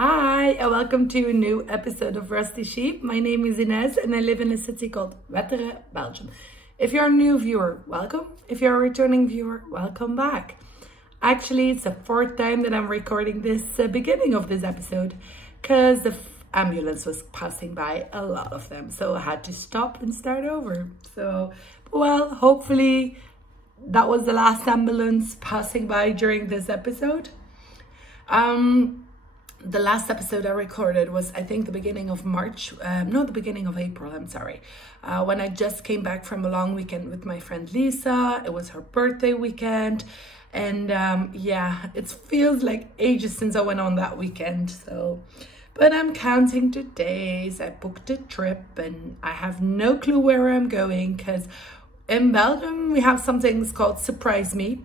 Hi, and welcome to a new episode of Rustie Sheep. My name is Inez and I live in a city called Wetteren, Belgium. If you're a new viewer, welcome. If you're a returning viewer, welcome back. Actually, it's the fourth time that I'm recording this beginning of this episode because the ambulance was passing by, a lot of them. So I had to stop and start over. So, well, hopefully that was the last ambulance passing by during this episode. The last episode I recorded was, I think, the beginning of March. No, the beginning of April, I'm sorry. When I just came back from a long weekend with my friend Lisa. It was her birthday weekend. And yeah, it feels like ages since I went on that weekend. So, but I'm counting the days. I booked a trip and I have no clue where I'm going because in Belgium, we have something called Surprise Me.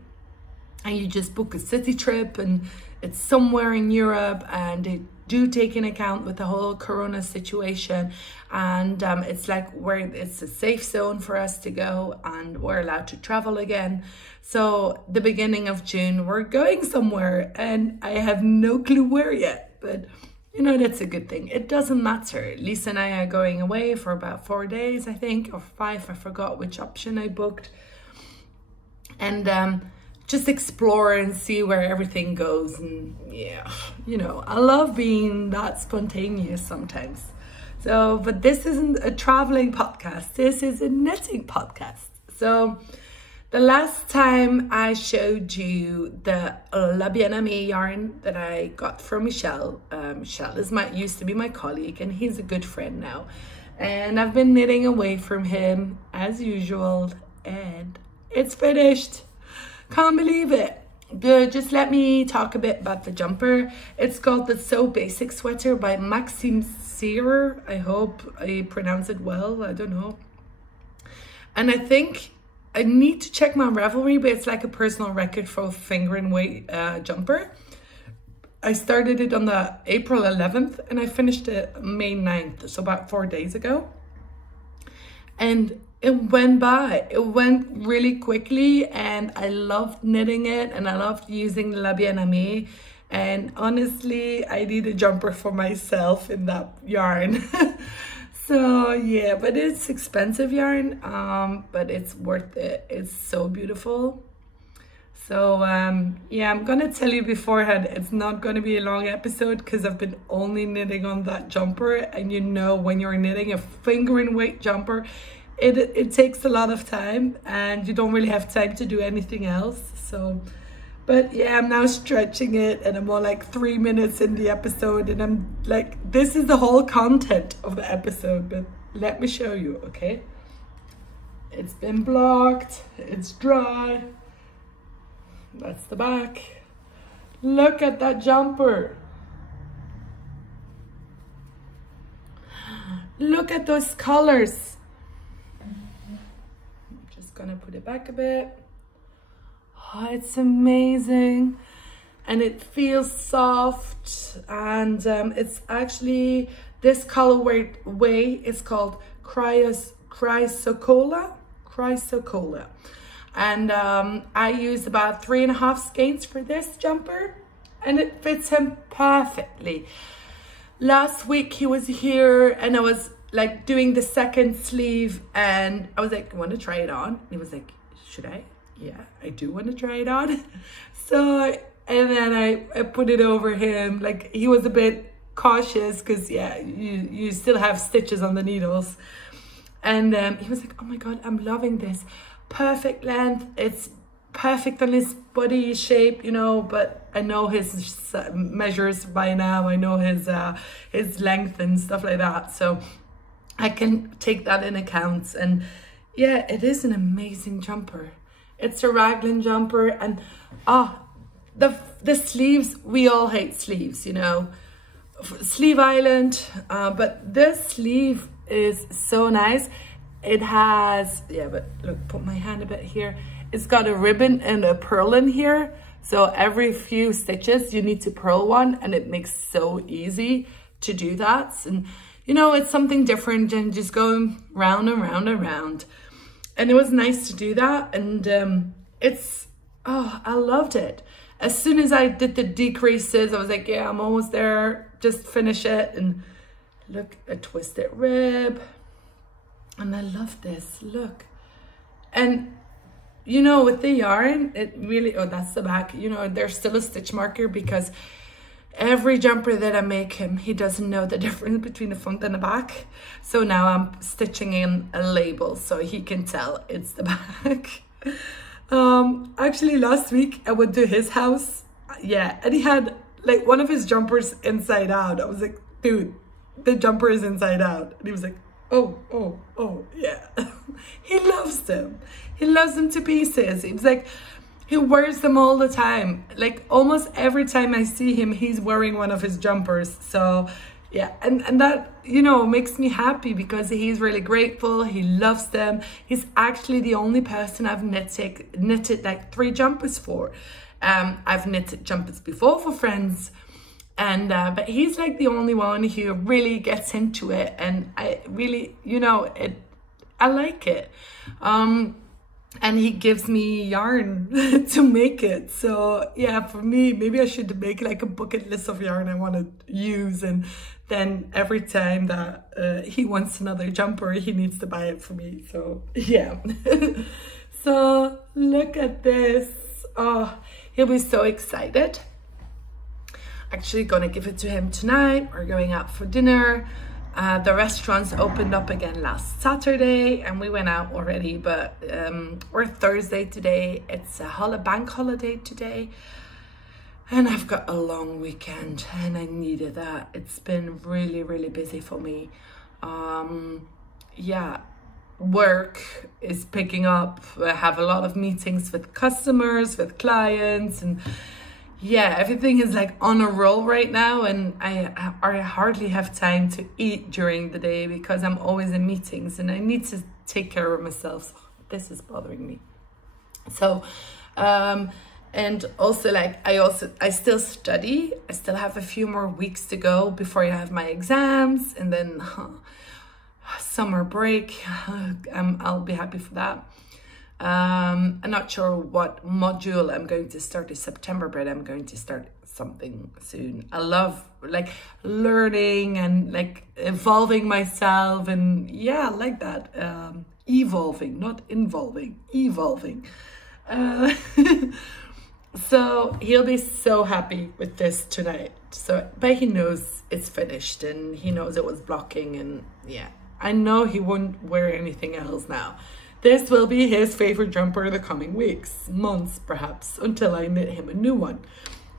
And you just book a city trip and it's somewhere in Europe, and they do take in account with the whole Corona situation. And it's like it's a safe zone for us to go and we're allowed to travel again. So the beginning of June, we're going somewhere and I have no clue where yet, but you know, that's a good thing. It doesn't matter. Lisa and I are going away for about 4 days, I think, or 5. I forgot which option I booked. And just explore and see where everything goes. And yeah, you know, I love being that spontaneous sometimes. So, but this isn't a traveling podcast. This is a knitting podcast. So the last time I showed you the La Bien-Aimée yarn that I got from Michel. Michel used to be my colleague and he's a good friend now. And I've been knitting away from him as usual and it's finished. Can't believe it. Just let me talk a bit about the jumper. It's called the So Basic Sweater by Maxim. I hope I pronounce it well. I don't know. And I think I need to check my Ravelry, but it's like a personal record for a finger and weight jumper. I started it on the April 11th and I finished it May 9th, so about 4 days ago. And it went by. It went really quickly and I loved knitting it and I loved using La Bien-Aimée. And honestly, I need a jumper for myself in that yarn. So yeah, but it's expensive yarn, but it's worth it. It's so beautiful. So yeah, I'm gonna tell you beforehand, it's not gonna be a long episode because I've been only knitting on that jumper. And you know, when you're knitting a finger and weight jumper, it takes a lot of time and you don't really have time to do anything else. So, but yeah, I'm now stretching it and I'm on like 3 minutes in the episode and I'm like, this is the whole content of the episode, but let me show you, okay? It's been blocked, it's dry. That's the back. Look at that jumper. Look at those colors. Gonna put it back a bit. Oh, it's amazing and it feels soft and it's actually this colorway is called Chrysocolla. And I used about 3.5 skeins for this jumper and it fits him perfectly. Last week he was here and I was like doing the second sleeve and I was like, want to try it on? And he was like, should I? Yeah, I do want to try it on. So, and then I put it over him. Like he was a bit cautious because yeah, you still have stitches on the needles. And he was like, oh my God, I'm loving this. Perfect length. It's perfect on his body shape, you know, but I know his measures by now. I know his length and stuff like that. So I can take that in account. And yeah, it is an amazing jumper. It's a raglan jumper and the sleeves, we all hate sleeves, you know, Sleeve Island, but this sleeve is so nice. It has, yeah, but look, put my hand a bit here. It's got a ribbon and a purl in here. So every few stitches you need to purl one and it makes so easy to do that. And you know, it's something different than just going round and round and round. And it was nice to do that. And I loved it. as soon as I did the decreases, I was like, yeah, I'm almost there, just finish it. And look, a twisted rib. And I love this, look. And you know, with the yarn, it really, oh, that's the back, you know, there's still a stitch marker because every jumper that I make him, he doesn't know the difference between the front and the back. So now I'm stitching in a label so he can tell it's the back. Actually last week I went to his house, yeah, and he had like one of his jumpers inside out. I was like, dude, the jumper is inside out. And he was like, oh, yeah. He loves them. He loves them to pieces. He was like, he wears them all the time. Like almost every time I see him, he's wearing one of his jumpers. So yeah, and that, you know, makes me happy because he's really grateful. He loves them. He's actually the only person I've knitted like 3 jumpers for. I've knitted jumpers before for friends, and but he's like the only one who really gets into it, and I really, you know, I like it. And he gives me yarn to make it. So yeah, for me, maybe I should make like a bucket list of yarn I want to use, and then every time that he wants another jumper, he needs to buy it for me. So yeah. So look at this. Oh, he'll be so excited. Actually gonna give it to him tonight. We're going out for dinner. The restaurants opened up again last Saturday and we went out already, but we're Thursday today. It's a bank holiday today, and I've got a long weekend and I needed that. It's been really, really busy for me. Yeah, work is picking up. I have a lot of meetings with customers, with clients, and yeah, everything is like on a roll right now, and I hardly have time to eat during the day because I'm always in meetings and I need to take care of myself. So this is bothering me. So, and also like I still study. I still have a few more weeks to go before I have my exams, and then summer break. I'll be happy for that. I'm not sure what module I'm going to start in September, but I'm going to start something soon. I love like learning and like evolving myself, and yeah, I like that. Evolving, not involving, evolving. So he'll be so happy with this tonight. So, but he knows it's finished and he knows it was blocking, and yeah, I know he won't wear anything else now. This will be his favorite jumper the coming weeks, months perhaps, until I knit him a new one.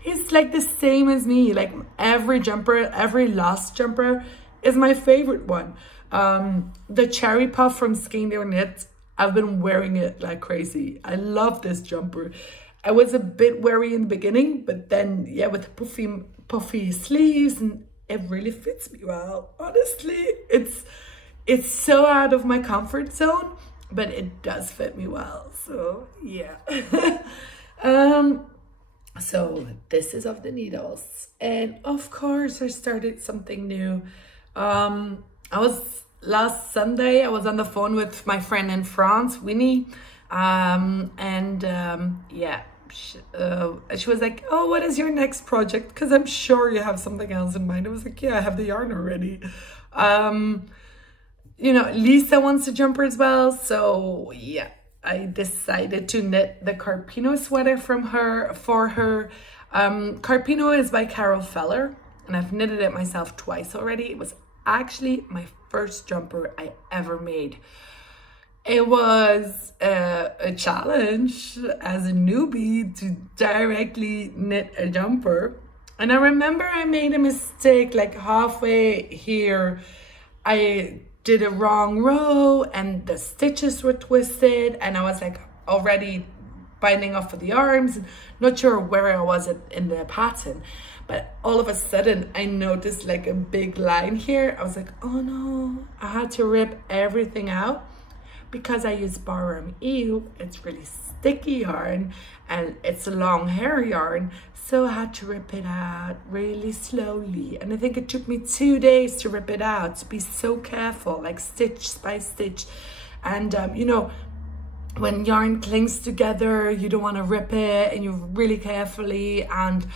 He's like the same as me. Like every jumper, every last jumper is my favorite one. The cherry puff from Skein Their Knit, I've been wearing it like crazy. I love this jumper. I was a bit wary in the beginning, but then yeah, with the puffy sleeves, and it really fits me well. Honestly, it's so out of my comfort zone, but it does fit me well. So yeah. So this is of the needles, and of course I started something new. Last Sunday I was on the phone with my friend in France, Winnie, yeah, she was like, oh, what is your next project, because I'm sure you have something else in mind. I was like, yeah, I have the yarn already. You know, Lisa wants a jumper as well, so yeah, I decided to knit the Carpino sweater for her. Carpino is by Carol Feller, and I've knitted it myself twice already. It was actually my first jumper I ever made. It was a challenge as a newbie to directly knit a jumper. And I remember I made a mistake like halfway here. I did a wrong row and the stitches were twisted, and I was like already binding off of the arms, not sure where I was in the pattern. But all of a sudden I noticed like a big line here. I was like, oh no, I had to rip everything out because I use Barroom EU. It's really sticky yarn and it's a long hair yarn. So I had to rip it out really slowly. And I think it took me 2 days to rip it out, to be so careful, like stitch by stitch. And, you know, when yarn clings together, you don't want to rip it, and you're really carefully. And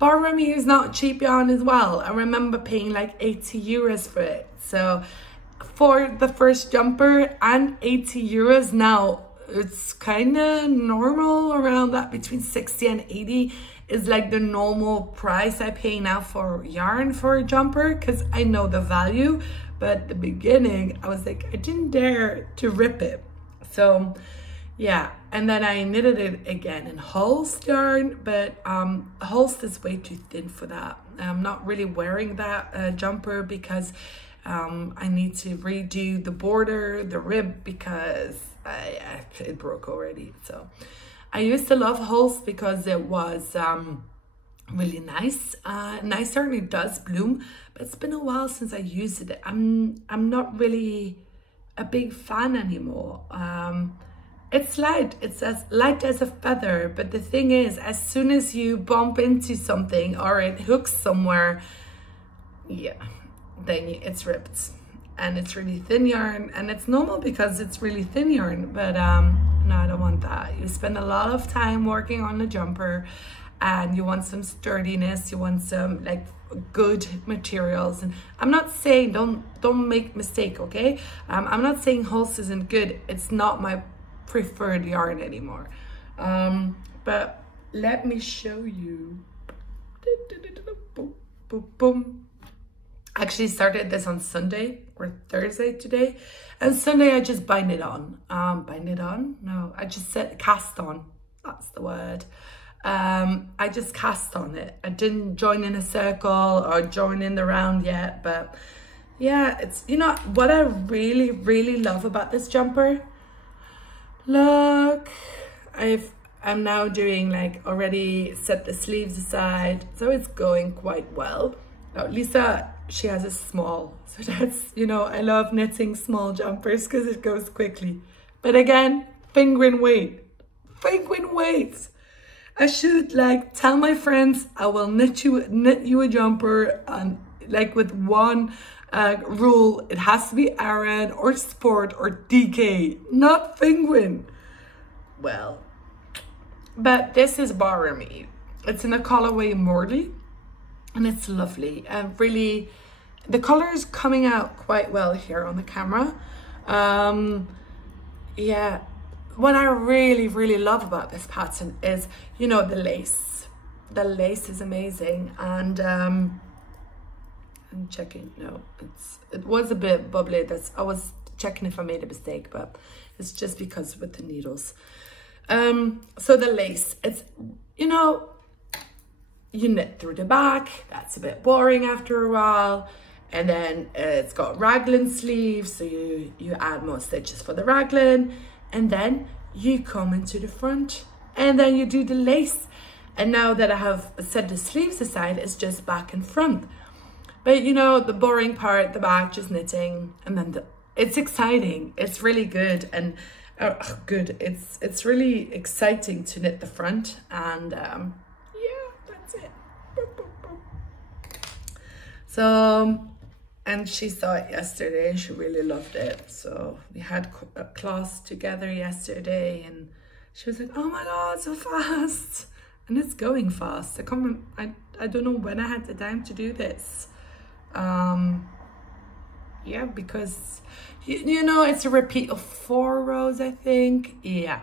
Barami is not cheap yarn as well. I remember paying like 80 euros for it. So for the first jumper, and 80 euros now, it's kind of normal around that, between 60 and 80 is like the normal price I pay now for yarn for a jumper, because I know the value. But at the beginning, I was like, I didn't dare to rip it. So yeah, and then I knitted it again in Holst yarn, but Holst is way too thin for that. I'm not really wearing that jumper because I need to redo the border, the rib, because it broke already. So I used to love Holst because it was really nice. Nice yarn, it does bloom, but it's been a while since I used it. I'm not really a big fan anymore. It's light, it's as light as a feather, but the thing is, as soon as you bump into something or it hooks somewhere, yeah, then it's ripped. And it's really thin yarn, and it's normal because it's really thin yarn, but no, I don't want that. You spend a lot of time working on the jumper, and you want some sturdiness, you want some like good materials. And I'm not saying, don't make mistake, okay? I'm not saying Holst isn't good. It's not my preferred yarn anymore. But let me show you. Boom, boom, boom. I actually started this on Sunday or Thursday today, and Sunday I just bind it on. Bind it on? No, I just said cast on. That's the word. I just cast on it. I didn't join in a circle or join in the round yet, but yeah, it's, you know, what I really, really love about this jumper. Look, I'm now doing, like, already set the sleeves aside, so it's going quite well. Now, Lisa, she has a small, so that's, you know, I love knitting small jumpers because it goes quickly. But again, penguin weight. I should like tell my friends I will knit you a jumper, and like with one rule, it has to be Aran or Sport or DK, not penguin. Well, but this is Barami. It's in a colorway Morley, and it's lovely. And really, the color is coming out quite well here on the camera. Yeah, what I really, really love about this pattern is, you know, the lace. The lace is amazing, and I'm checking. No, it was a bit bubbly. I was checking if I made a mistake, but it's just because with the needles. So the lace, it's, you know, you knit through the back. That's a bit boring after a while. And then it's got raglan sleeves, so you add more stitches for the raglan, and then you come into the front, and then you do the lace. And now that I have set the sleeves aside, it's just back and front. But you know, the boring part, the back, just knitting, and then it's exciting. It's really good, and good. It's really exciting to knit the front, and yeah, that's it. So, and she saw it yesterday, and she really loved it. So we had a class together yesterday, and she was like, "Oh my God, so fast!" And it's going fast. I don't know when I had the time to do this. Yeah, because you know, it's a repeat of 4 rows, I think. Yeah,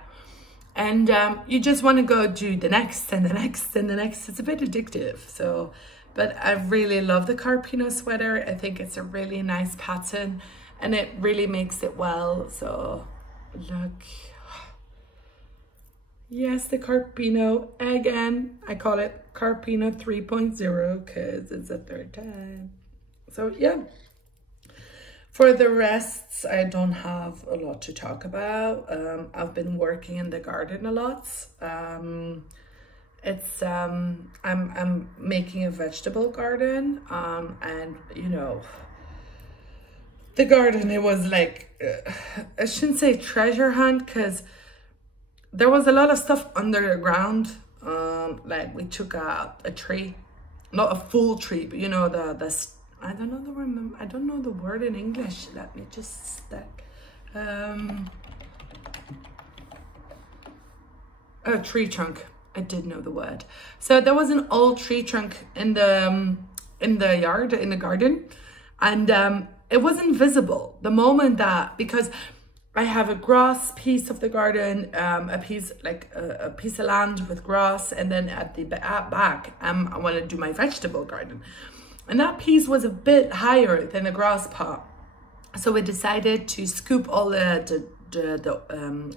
and you just want to go do the next and the next and the next. It's a bit addictive. So, but I really love the Carpino sweater. I think it's a really nice pattern, and it really makes it well. So look, yes, the Carpino again. I call it Carpino 3.0 because it's the 3rd time. So yeah. For the rest, I don't have a lot to talk about. I've been working in the garden a lot. I'm making a vegetable garden, and you know, the garden, it was like, I shouldn't say treasure hunt, because there was a lot of stuff under the ground. Like we took out a tree, not a full tree, but you know, I don't know the word in English. Let me just stack. a tree trunk. I did know the word. So there was an old tree trunk in the yard, in the garden, and it wasn't visible the moment that, because I have a grass piece of the garden, a piece of land with grass, and then at the back, I want to do my vegetable garden, and that piece was a bit higher than the grass pot. So we decided to scoop all the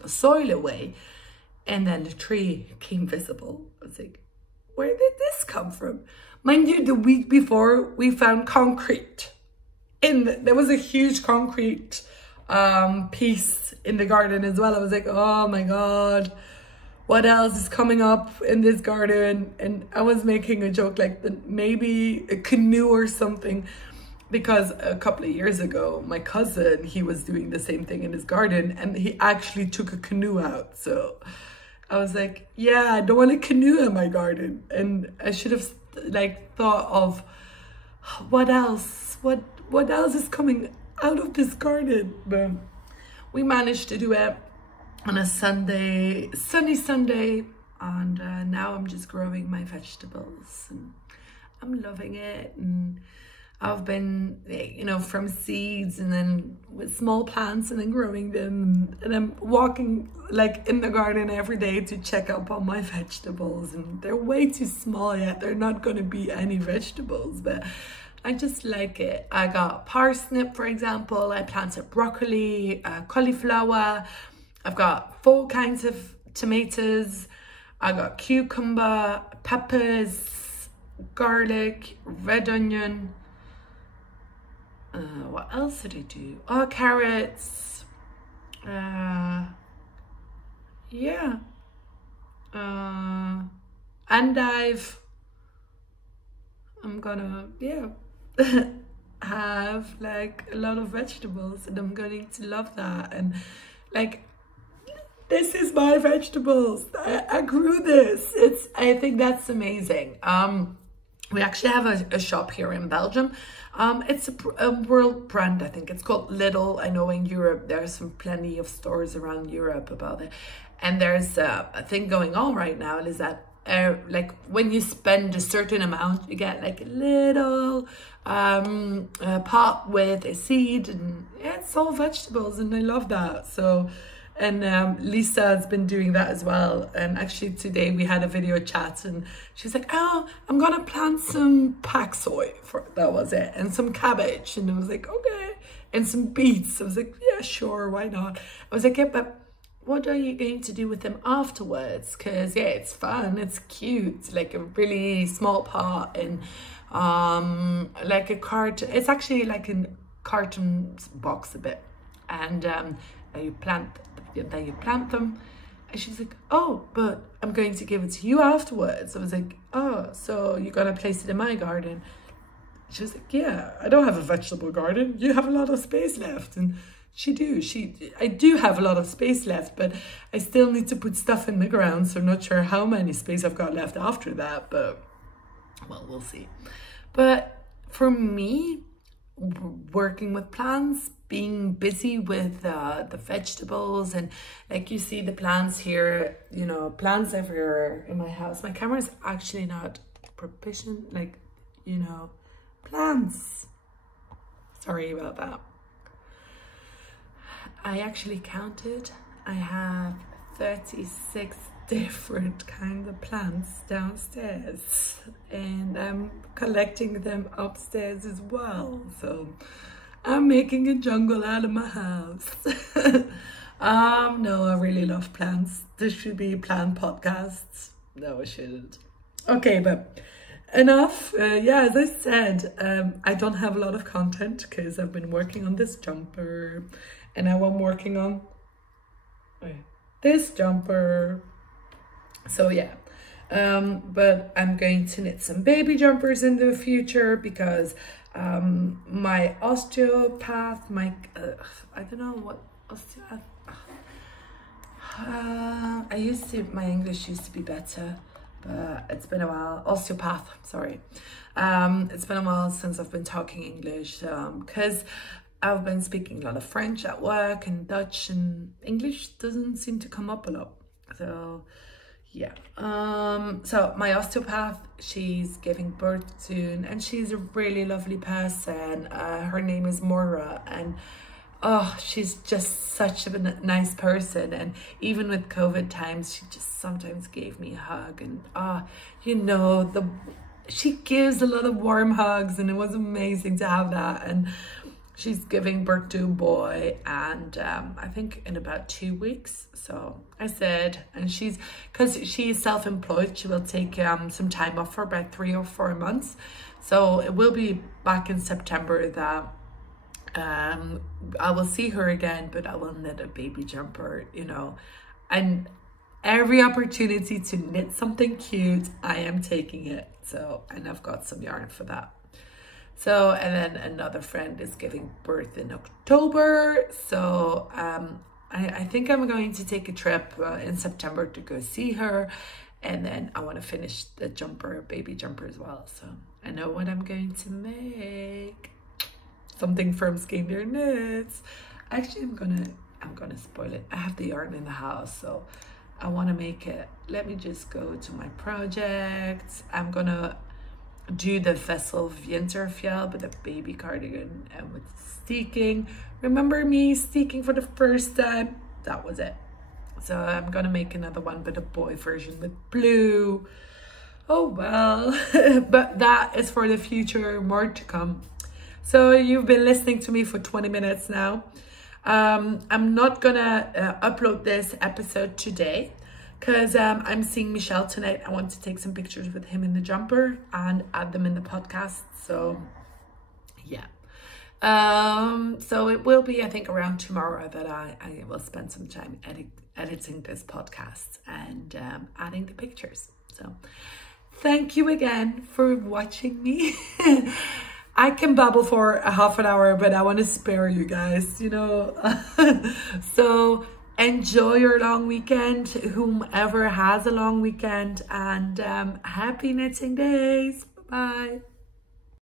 soil away, and then the tree came visible. I was like, where did this come from? Mind you, the week before we found concrete. There was a huge concrete piece in the garden as well. I was like, oh my God, what else is coming up in this garden? And I was making a joke like that maybe a canoe or something, because a couple of years ago, my cousin, he was doing the same thing in his garden, and he actually took a canoe out. So I was like, yeah, I don't want a canoe in my garden. And I should have like thought of what else is coming out of this garden. But we managed to do it on a sunny Sunday, and now I'm just growing my vegetables, and I'm loving it. And I've been, you know, from seeds, and then with small plants, and then growing them, and I'm walking like in the garden every day to check up on my vegetables, and they're way too small yet. They're not going to be any vegetables, but I just like it. I got parsnip, for example. I planted broccoli, cauliflower. I've got 4 kinds of tomatoes. I got cucumber, peppers, garlic, red onion. What else did I do? Oh, carrots. Yeah. Endive. I'm gonna, yeah, have like a lot of vegetables, and I'm going to love that. And like, this is my vegetables. I grew this. I think that's amazing. We actually have a shop here in Belgium. It's a world brand, I think. It's called Lidl. I know in Europe there's plenty of stores around Europe about it. And there's a thing going on right now is that like when you spend a certain amount, you get like a little pot with a seed, and yeah, it's all vegetables, and I love that. So, and Lisa has been doing that as well. And actually today we had a video chat, and she's like, oh, I'm gonna plant some pak soy, that was it, and some cabbage. And I was like, okay, and some beets. I was like, yeah, sure, why not? I was like, yeah, but what are you going to do with them afterwards? Because yeah, it's fun, it's cute, like a really small pot, and like a carton. It's actually like a carton box a bit, and you plant them. And she's like, oh, but I'm going to give it to you afterwards. I was like, oh, so you're gonna place it in my garden? She was like, yeah, I don't have a vegetable garden, you have a lot of space left. And I do have a lot of space left, but I still need to put stuff in the ground, so I'm not sure how many space I've got left after that, but well, we'll see. But for me, working with plants, being busy with the vegetables, and like you see the plants here, you know, plants everywhere in my house. My camera is actually not proficient, like, you know, plants. Sorry about that. I actually counted. I have 36 different kinds of plants downstairs, and I'm collecting them upstairs as well. So I'm making a jungle out of my house. No, I really love plants. This should be plant podcasts. No, I shouldn't. Okay, but enough. Yeah, as I said, I don't have a lot of content because I've been working on this jumper, and now I'm working on this jumper. So yeah, but I'm going to knit some baby jumpers in the future because my osteopath, I don't know what osteopath, my English used to be better, but it's been a while. Osteopath, sorry. It's been a while since I've been talking English, because I've been speaking a lot of French at work and Dutch, and English doesn't seem to come up a lot. So yeah. So my osteopath, she's giving birth soon, and she's a really lovely person. Her name is Maura, and oh, she's just such a nice person. And even with COVID times, she just sometimes gave me a hug, and you know, she gives a lot of warm hugs, and it was amazing to have that. And she's giving birth to a boy, and I think in about 2 weeks. So I said, and because she's self-employed, she will take some time off for about 3 or 4 months. So it will be back in September that I will see her again, but I will knit a baby jumper, you know, and every opportunity to knit something cute, I am taking it. So, and I've got some yarn for that. So, and then another friend is giving birth in October. So, I think I'm going to take a trip in September to go see her. And then I want to finish the jumper, baby jumper as well. So I know what I'm going to make. Something from Skein Knits. Actually, I'm gonna spoil it. I have the yarn in the house, so I want to make it. Let me just go to my projects. I'm gonna do the Vessel Vinterfjell, but the baby cardigan and with steeking. Remember me steeking for the first time? That was it. So I'm gonna make another one, but a boy version with blue. Oh well, but that is for the future, more to come. So you've been listening to me for 20 minutes now. I'm not gonna upload this episode today because I'm seeing Michelle tonight. I want to take some pictures with him in the jumper and add them in the podcast. So yeah. So it will be, I think, around tomorrow that I will spend some time editing this podcast and adding the pictures. So thank you again for watching me. I can babble for a half an hour, but I want to spare you guys, you know. So enjoy your long weekend, whomever has a long weekend, and happy knitting days. Bye.